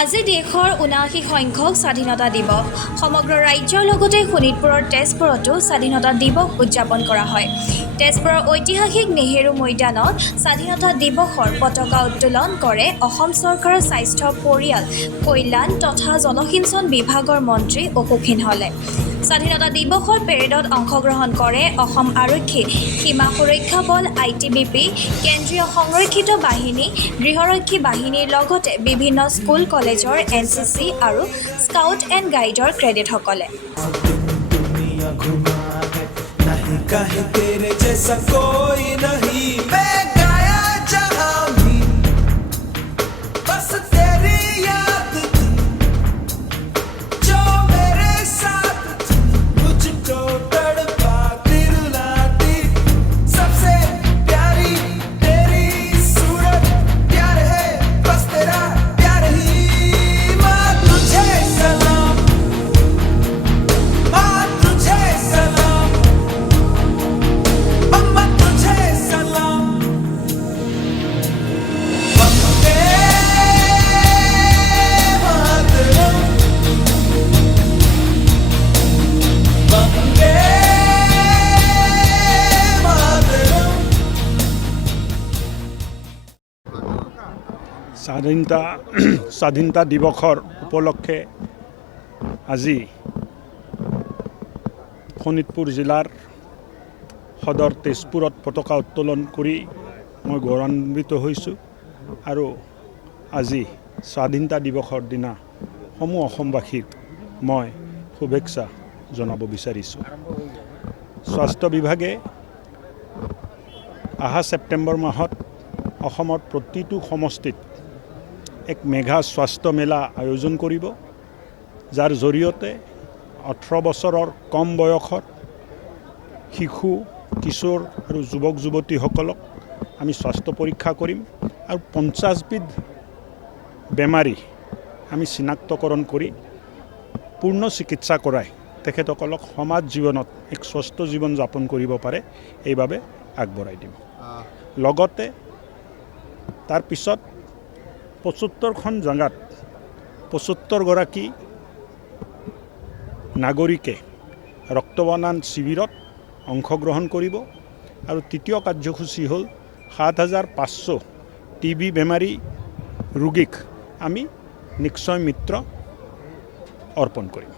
আজি দেশৰ ৭৯ সংখ্যক স্বাধীনতা দিৱস। সমগ্ৰ ৰাজ্যৰ লগতে শোণিতপুৰৰ তেজপুৰতো স্বাধীনতা দিৱস উদযাপন কৰা হয়। তেজপুৰৰ ঐতিহাসিক নেহেৰু ময়দানত স্বাধীনতা দিৱসৰ পতাকা উত্তোলন কৰে অসম চৰকাৰৰ স্বাস্থ্য পৰিয়াল কল্যাণ তথা জলসিঞ্চন বিভাগৰ মন্ত্ৰী অশোক সিংহলে। স্বাধীনতা দিৱসৰ পেৰেডত অংশগ্ৰহণ কৰে অসম আৰক্ষী, সীমা সুৰক্ষা বল, ITBP, কেন্দ্ৰীয় সংৰক্ষিত বাহিনী, গৃহৰক্ষী বাহিনীৰ লগতে বিভিন্ন স্কুল কলেজৰ NCC আৰু স্কাউট এণ্ড গাইডৰ ক্ৰেডেটসকলে। স্বাধীনতা দিৱসৰ উপলক্ষে আজি শোণিতপুৰ জিলাৰ সদৰ তেজপুৰত পতাকা উত্তোলন কৰি মই গৌৰৱান্বিত হৈছোঁ আৰু আজি স্বাধীনতা দিৱসৰ দিনা সমূহ অসমবাসীক মই শুভেচ্ছা জনাব বিচাৰিছোঁ। স্বাস্থ্য বিভাগে অহা ছেপ্টেম্বৰ মাহত অসমৰ প্ৰতিটো সমষ্টিত এক মেঘা স্বাস্থ্য মেলা আয়োজন কৰিব, যাৰ জৰিয়তে 18 বছৰৰ কম বয়সৰ শিশু, কিশোৰ আৰু যুৱক যুৱতীসকলক আমি স্বাস্থ্য পৰীক্ষা কৰিম আৰু 50বিধ বেমাৰী আমি চিনাক্তকৰণ কৰি পূৰ্ণ চিকিৎসা কৰাই তেখেতসকলক সমাজ জীৱনত এক সুস্থ জীৱন যাপন কৰিব পাৰে এইভাবে আগবঢ়াই দিম। লগতে তাৰ পিছত ৭৫খন জেগাত ৭৫গৰাকী নাগৰিকে ৰক্তবান শিবিৰত অংশগ্ৰহণ কৰিব আৰু তৃতীয় কাৰ্যসূচী হ'ল ৭৫০০ TB বেমাৰী ৰোগীক আমি নিশ্চয় মিত্ৰ অৰ্পণ কৰিম।